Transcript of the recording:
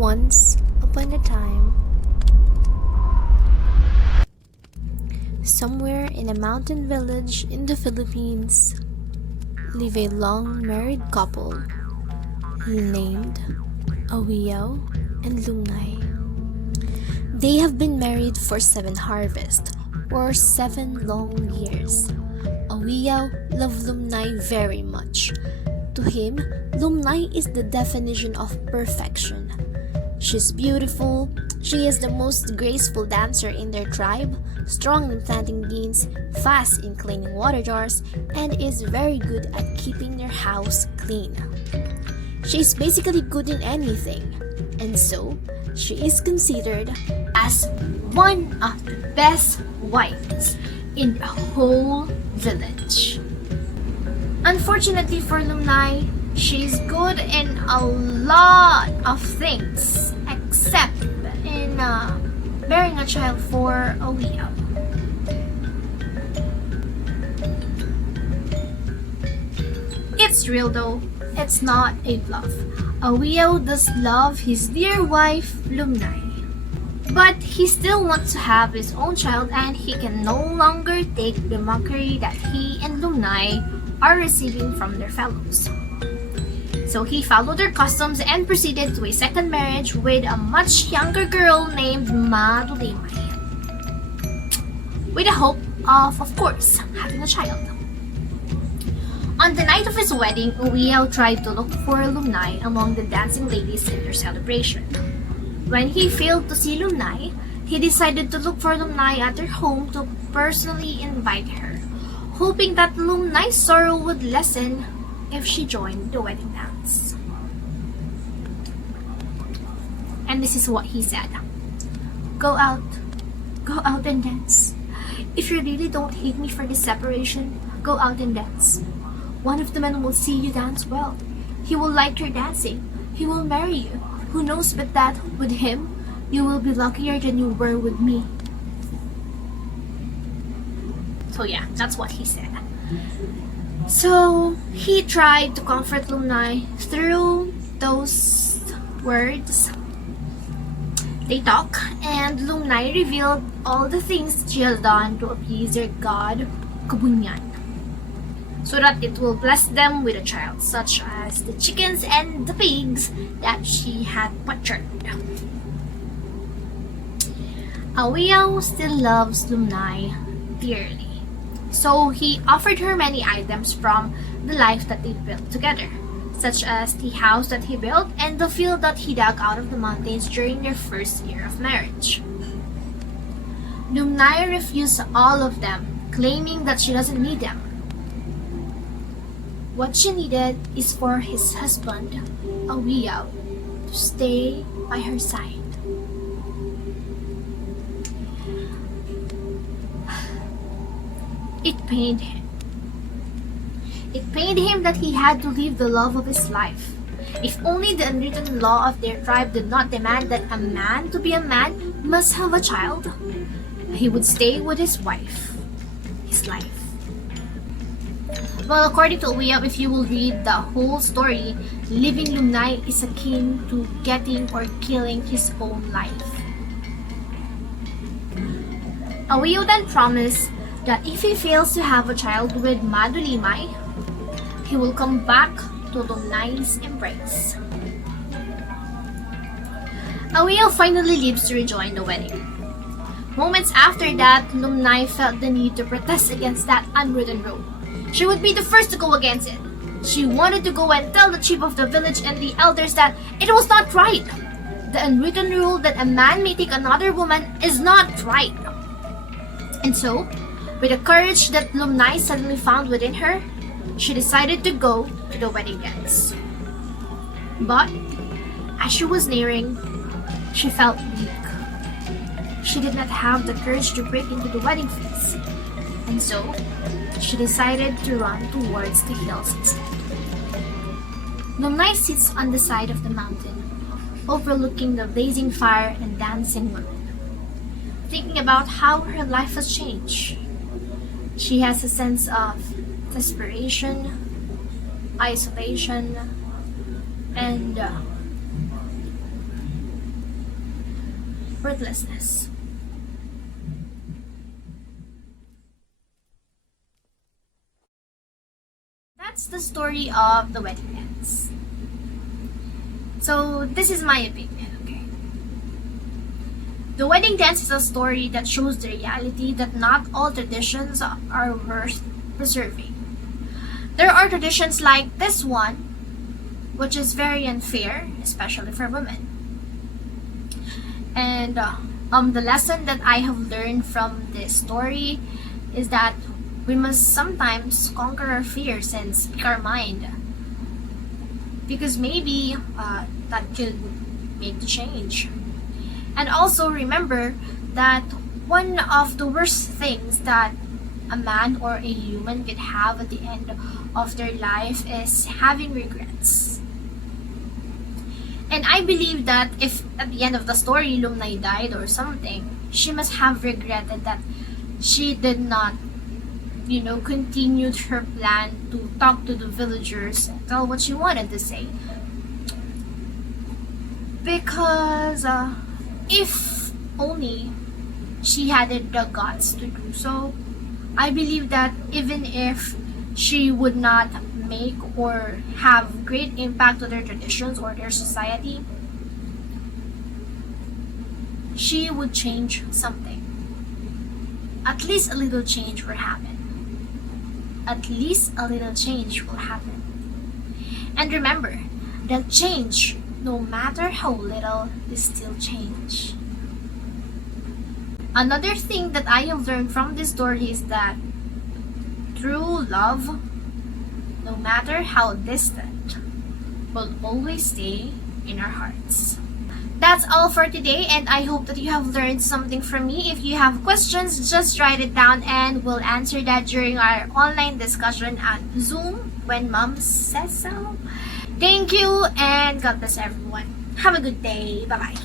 Once upon a time, somewhere in a mountain village in the Philippines, live a long married couple named Awiyaw and Lunay. They have been married for 7 harvests, or 7 long years. Awiyaw loved Lunay very much. To him, Lunay is the definition of perfection. She's beautiful, she is the most graceful dancer in their tribe, strong in planting beans, fast in cleaning water jars, and is very good at keeping their house clean. She's basically good in anything, and so she is considered as one of the best wives in the whole village. Unfortunately for Lunay, she's good in a lot of things except in bearing a child for Awiyaw. It's real though, it's not a bluff. Awiyaw does love his dear wife Lunay, but he still wants to have his own child, and he can no longer take the mockery that he and Lunay are receiving from their fellows. So he followed their customs and proceeded to a second marriage with a much younger girl named Madulimay, with the hope of course, having a child. On the night of his wedding, Awiyaw tried to look for Lunay among the dancing ladies in their celebration. When he failed to see Lunay, he decided to look for Lunay at her home to personally invite her, hoping that Lunay's sorrow would lessen if she joined the wedding dance. And this is what he said. Go out and dance. If you really don't hate me for this separation, go out and dance. One of the men will see you dance well. He will like your dancing. He will marry you. Who knows but that, with him, you will be luckier than you were with me. So yeah, that's what he said. So he tried to comfort Lunay through those words. They talk, and Lunay revealed all the things she has done to appease their god, Kabunyan, so that it will bless them with a child, such as the chickens and the pigs that she had butchered. Awiyaw still loves Lunay dearly, so he offered her many items from the life that they built together, such as the house that he built and the field that he dug out of the mountains during their first year of marriage. Lunay refused all of them, claiming that she doesn't need them. What she needed is for his husband, Awiyaw, to stay by her side. It pained him. It pained him that he had to leave the love of his life. If only the unwritten law of their tribe did not demand that a man to be a man must have a child, he would stay with his wife, his life. Well, according to Awiyaw, if you will read the whole story, leaving Lunay is akin to getting or killing his own life. Awiyaw then promised that if he fails to have a child with Madulimay, he will come back to Lunay's embrace. Awiyaw finally leaves to rejoin the wedding. Moments after that, Lunay felt the need to protest against that unwritten rule. She would be the first to go against it. She wanted to go and tell the chief of the village and the elders that it was not right. The unwritten rule that a man may take another woman is not right. And so, with the courage that Lunay suddenly found within her, she decided to go to the wedding dance. But, as she was nearing, she felt weak. She did not have the courage to break into the wedding feast, and so she decided to run towards the hills instead. Lunay sits on the side of the mountain, overlooking the blazing fire and dancing moon, thinking about how her life has changed. She has a sense of desperation, isolation, and worthlessness. That's the story of the wedding dance. So this is my opinion, okay? The wedding dance is a story that shows the reality that not all traditions are worth preserving. There are traditions like this one, which is very unfair, especially for women. And the lesson that I have learned from this story is that we must sometimes conquer our fears and speak our mind, because maybe that could make the change. And also remember that one of the worst things that a man or a human could have at the end of their life is having regrets. And I believe that if at the end of the story Lumnay died or something, she must have regretted that she did not, continued her plan to talk to the villagers and tell what she wanted to say. Because if only she had the guts to do so, I believe that even if she would not make or have great impact on their traditions or their society, she would change something. At least a little change will happen. At least a little change will happen. And remember that change, no matter how little, is still change. Another thing that I have learned from this story is that true love, no matter how distant, will always stay in our hearts. That's all for today, and I hope that you have learned something from me. If you have questions, just write it down and we'll answer that during our online discussion at Zoom when Mom says so. Thank you, and God bless everyone. Have a good day. Bye-bye.